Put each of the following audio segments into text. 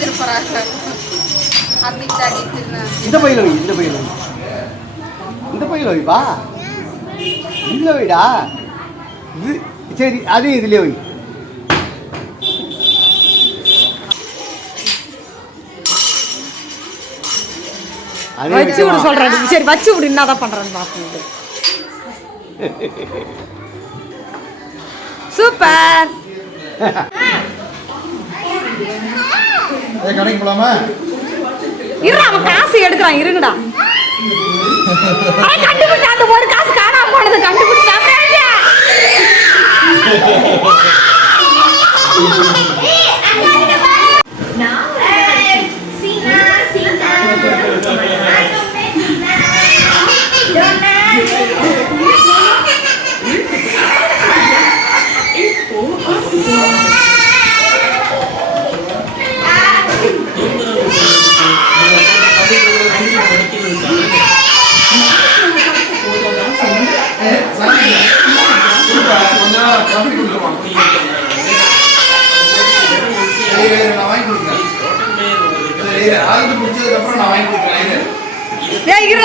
வச்சிருப்பாங்க. இந்த பையில வை, இந்த பையில வை, இந்த பையில வைப்பா. இதுல வைடா. இது சரி, அதையும் இதுலயே வை. வச்சு விட சொல்றேன். சரி வச்சு விடு, என்னதான் பண்றேன்னு பாப்போம். சூப்பர். கடைக்கு போலாமா? இரு, அவன் காசு எடுக்கிறான். இருங்கடா. கண்டுபிடிச்ச அந்த ஒரு காசு காணாம போனது கண்டுபிடிச்சாங்க.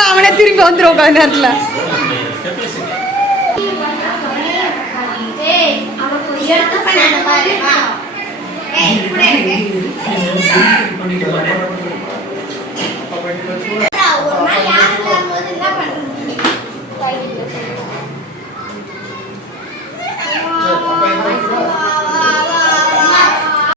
அவனே திரும்பி வந்துடும் கொஞ்ச நேரத்துல. எடுத்து